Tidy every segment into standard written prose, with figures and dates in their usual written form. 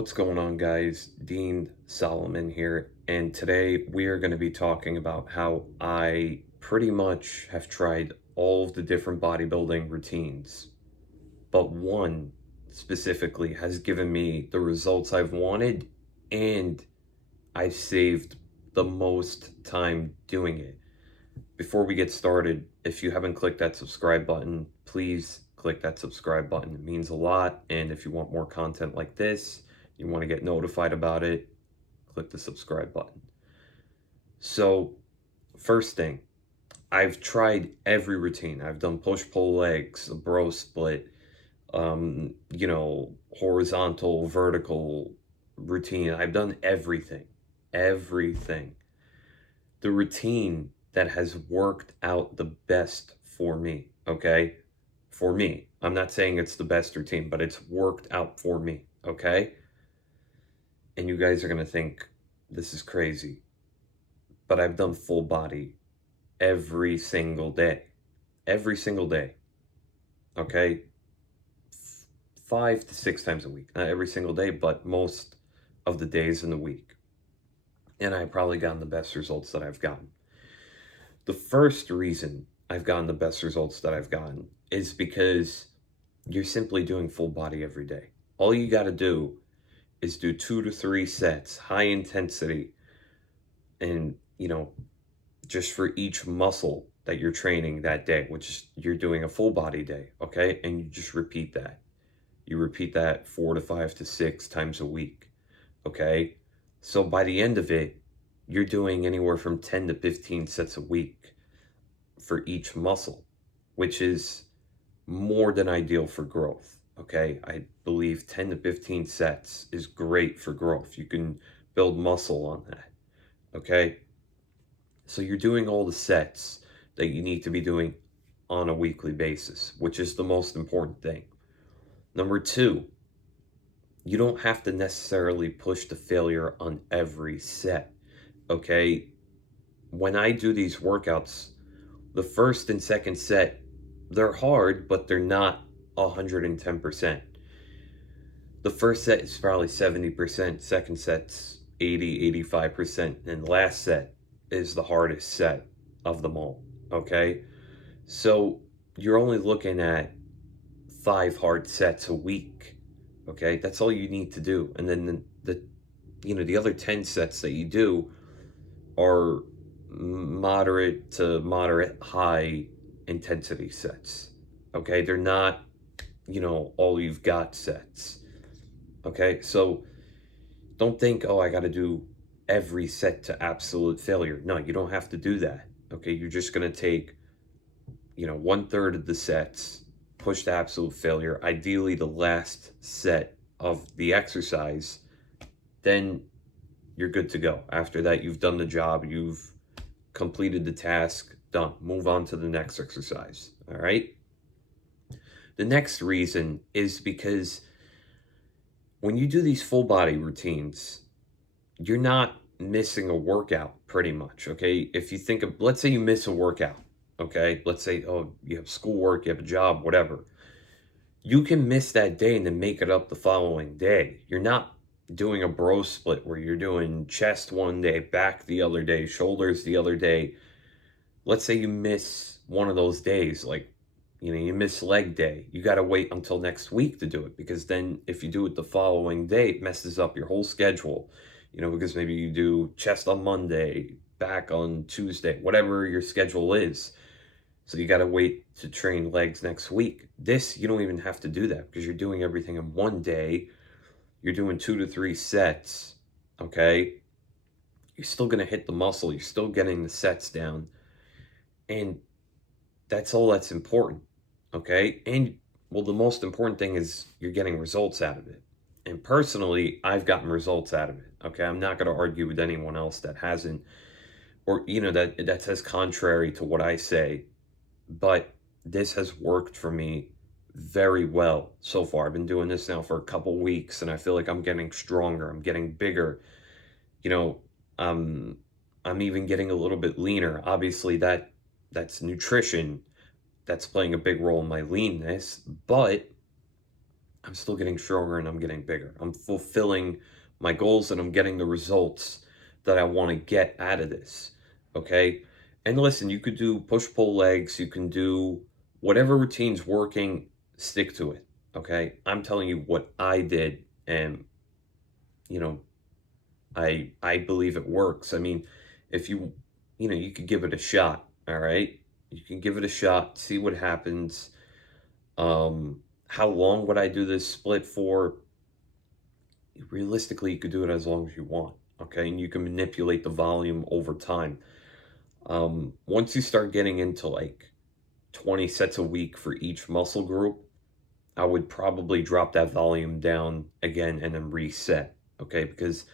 What's going on, guys? Dean Solomon here, and today we are going to be talking about how I pretty much have tried all of the different bodybuilding routines, but one specifically has given me the results I've wanted, and I've saved the most time doing it. Before we get started, if you haven't clicked that subscribe button, please click that subscribe button. It means a lot. And if you want more content like this, you want to get notified about it, click the subscribe button. So, first thing, I've tried every routine. I've done push pull legs, a bro split, horizontal, vertical routine. I've done everything. Everything. The routine that has worked out the best for me, okay? For me. I'm not saying it's the best routine, but it's worked out for me, okay? And you guys are going to think this is crazy, but I've done full body every single day. Every single day, okay? 5 to 6 times a week. Not every single day, but most of the days in the week. And I've probably gotten the best results that I've gotten. The first reason I've gotten the best results that I've gotten is because you're simply doing full body every day. All you got to do is do 2 to 3 sets, high intensity, and, just for each muscle that you're training that day, which you're doing a full body day, okay? And you just repeat that. You repeat that 4 to 5 to 6 times a week, okay? So by the end of it, you're doing anywhere from 10 to 15 sets a week for each muscle, which is more than ideal for growth. Okay, I believe 10 to 15 sets is great for growth. You can build muscle on that. Okay, so you're doing all the sets that you need to be doing on a weekly basis, which is the most important thing. Number two, you don't have to necessarily push to failure on every set. Okay, when I do these workouts, the first and second set, they're hard, but they're not 110%. The first set is probably 70%, second set's 80, 85%, and the last set is the hardest set of them all. Okay? So you're only looking at 5 hard sets a week. Okay? That's all you need to do. And then the other 10 sets that you do are moderate to moderate high intensity sets. Okay? They're not, all you've got sets. Okay? So don't think, oh, I got to do every set to absolute failure. No, you don't have to do that. Okay? You're just going to take, 1/3 of the sets, push to absolute failure, ideally the last set of the exercise, then you're good to go. After that, you've done the job, you've completed the task, done. Move on to the next exercise. All right? The next reason is because when you do these full body routines, you're not missing a workout pretty much, okay? If you think of, let's say you miss a workout, okay? Let's say, oh, you have schoolwork, you have a job, whatever. You can miss that day and then make it up the following day. You're not doing a bro split where you're doing chest one day, back the other day, shoulders the other day. Let's say you miss one of those days, like, you miss leg day. You got to wait until next week to do it, because then if you do it the following day, it messes up your whole schedule. Because maybe you do chest on Monday, back on Tuesday, whatever your schedule is. So you got to wait to train legs next week. This, you don't even have to do that because you're doing everything in one day. You're doing 2 to 3 sets, okay? You're still going to hit the muscle. You're still getting the sets down. And that's all that's important, okay? And, well, the most important thing is you're getting results out of it. And personally, I've gotten results out of it, okay? I'm not going to argue with anyone else that hasn't, or, that says contrary to what I say. But this has worked for me very well so far. I've been doing this now for a couple weeks, and I feel like I'm getting stronger. I'm getting bigger. You know, I'm even getting a little bit leaner. Obviously, that's nutrition that's playing a big role in my leanness, but I'm still getting stronger and I'm getting bigger. I'm fulfilling my goals and I'm getting the results that I want to get out of this. Okay. And listen, you could do push pull legs, you can do whatever routine's working, stick to it. Okay. I'm telling you what I did, and you know, I believe it works. I mean, if you could give it a shot, all right? You can give it a shot, see what happens. How long would I do this split for? Realistically, you could do it as long as you want, okay? And you can manipulate the volume over time. Once you start getting into like 20 sets a week for each muscle group, I would probably drop that volume down again and then reset, okay? Because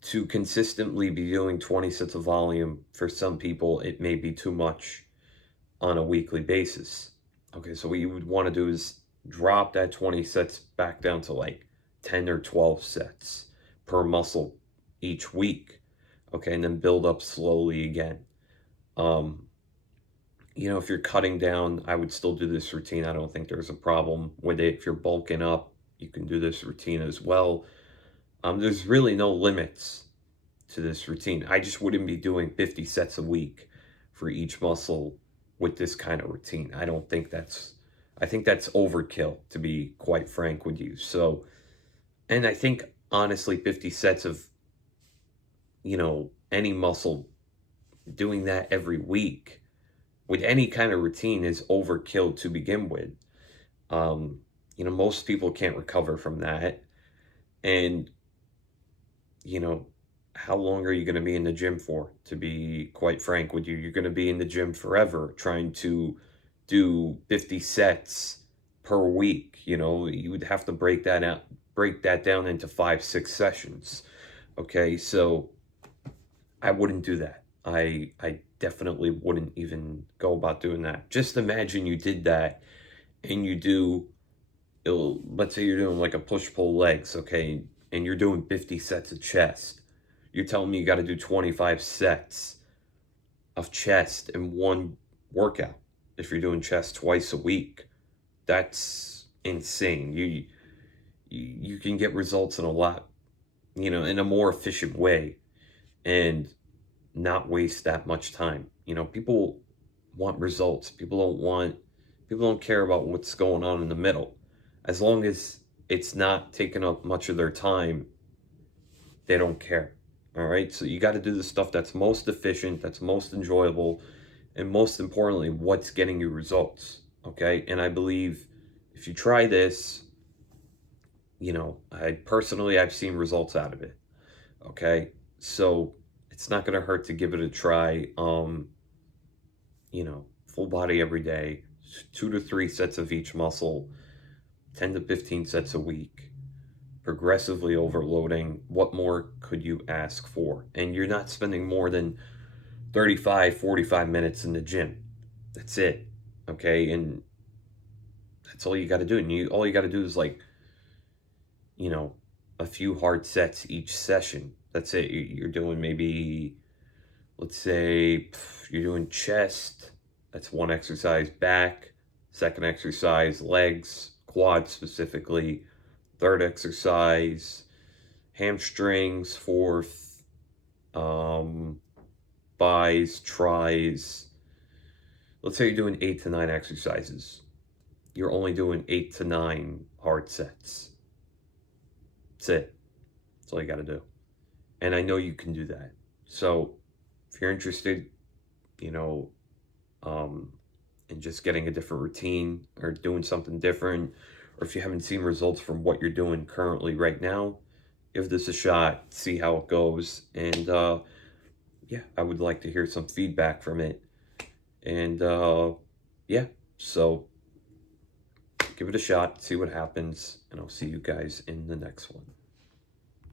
to consistently be doing 20 sets of volume, for some people, it may be too much on a weekly basis. Okay, so what you would want to do is drop that 20 sets back down to like 10 or 12 sets per muscle each week. Okay, and then build up slowly again. Um, if you're cutting down, I would still do this routine. I don't think there's a problem with it. If you're bulking up, you can do this routine as well. There's really no limits to this routine. I just wouldn't be doing 50 sets a week for each muscle with this kind of routine. I think that's overkill, to be quite frank with you. So, and I think honestly, 50 sets of, any muscle, doing that every week with any kind of routine is overkill to begin with. Um, most people can't recover from that. And, you know, how long are you going to be in the gym for? To be quite frank with you, you're going to be in the gym forever trying to do 50 sets per week. You would have to break that down into 5, 6 sessions. Okay, so I wouldn't do that. I definitely wouldn't even go about doing that. Just imagine you did that and let's say you're doing like a push pull legs, okay, and you're doing 50 sets of chest. You're telling me you got to do 25 sets of chest in one workout if you're doing chest twice a week. That's insane. You can get results in a more efficient way and not waste that much time. People want results. People don't care about what's going on in the middle. As long as it's not taking up much of their time, they don't care. All right? So you got to do the stuff that's most efficient, that's most enjoyable, and most importantly, what's getting you results. Okay? And I believe if you try this, I've seen results out of it. Okay? So it's not going to hurt to give it a try. Full body every day, 2 to 3 sets of each muscle, 10 to 15 sets a week, progressively overloading. What more could you ask for? And you're not spending more than 35, 45 minutes in the gym. That's it. Okay. And that's all you got to do. And all you got to do is you know, a few hard sets each session. That's it. You're doing maybe, let's say, you're doing chest. That's one exercise. Back. Second exercise, legs, quads specifically. Third exercise, hamstrings. Fourth, buys, tries. Let's say you're doing 8 to 9 exercises. You're only doing 8 to 9 hard sets. That's it. That's all you got to do. And I know you can do that. So if you're interested, you know, in just getting a different routine or doing something different, or if you haven't seen results from what you're doing currently right now, give this a shot, see how it goes. And yeah, I would like to hear some feedback from it. And yeah, so give it a shot, see what happens, and I'll see you guys in the next one.